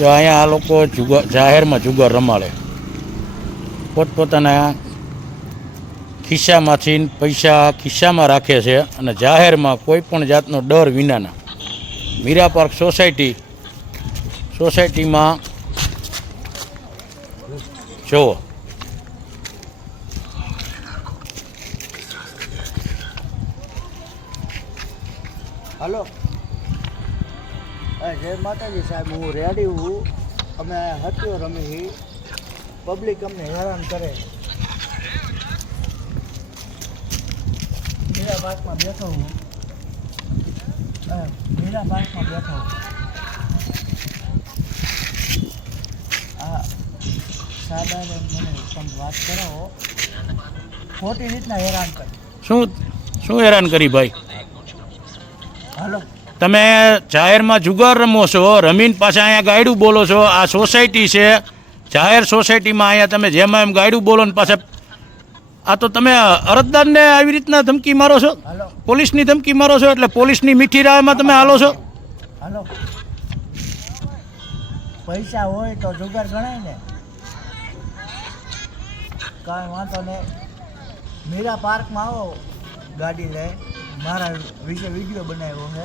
જો અહીંયા આ લોકો જાહેરમાં જુગાર રમાડે, પોતપોતાના ખિસ્સામાંથી પૈસા ખિસ્સામાં રાખે છે અને જાહેરમાં કોઈ પણ જાતનો ડર વિનાના મીરા પાર્ક સોસાયટીમાં જુઓ. હલો, જય માતાજી સાહેબ, હું રેડી હું. અમે હત્યો રમી, પબ્લિક અમને હેરાન કરે. મીરા પાર્કમાં બેઠો હું, મીરા પાર્કમાં બેઠો હું. હા સાહેબ, મને તમે વાત કરાવો, ખોટી રીતના હેરાન કરે. શું હેરાન કરી ભાઈ? હલો, તમે જાહેરમાં જુગાર રમો છો, રમીને પાછા અહીંયા ગાયડું બોલો છો. આ સોસાયટી છે, જાહેર સોસાયટીમાં અહીંયા તમે જેમાં એમ ગાયડું બોલો ને પાછા આ તો તમે અરજદારને આવી રીતના ધમકી મારો છો, પોલીસની ધમકી મારો છો. એટલે પોલીસની મીઠી રાહમાં તમે હાલો છો. હલો, પૈસા હોય તો જુગાર ગણાય ને? કાંઈ વાંધો નહીં, મીરા પાર્કમાં આવો ગાડી લઈ, મારા વિશે વિડીયો બનાવ્યો છે.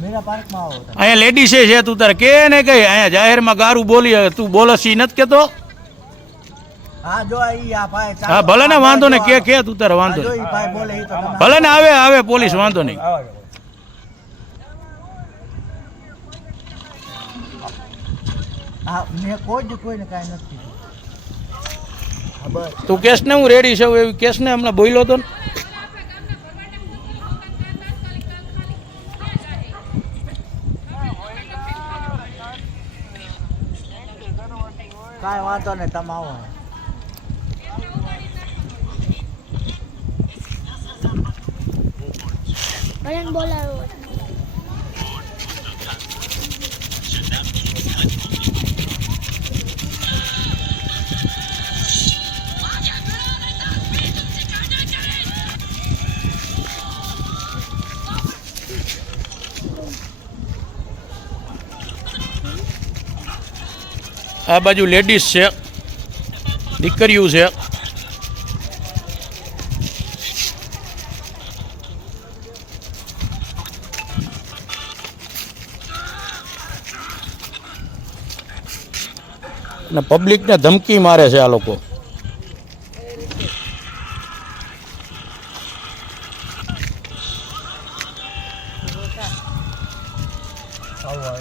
મીરા પાર્કમાં આવો. અહીંયા લેડીઝ છે, તું તારે કે ને કઈ અહીંયા જાહેરમાં ગારું બોલી તું બોલસ ઈ નથી કેતો? હા જો આ ભાઈ, હા ભલે ને, વાંધો ને, કે તું તારે વાંધો જો ઈ ભાઈ બોલે ઈ તો ભલે ને, આવે પોલીસ, વાંધો નહીં. હા, મેં કોઈને કાંઈ નથી. તું કેસ ને હું રેડી છું એવી કેસ ને હમણાં બોલ્યો હતો ને. કાંઈ વાંધો નહીં, તમે આવો. બોલાવો. આ બાજુ લેડીઝ છે, દીકરીઓ છે. અને પબ્લિકને ધમકી મારે છે આ લોકો. આવો.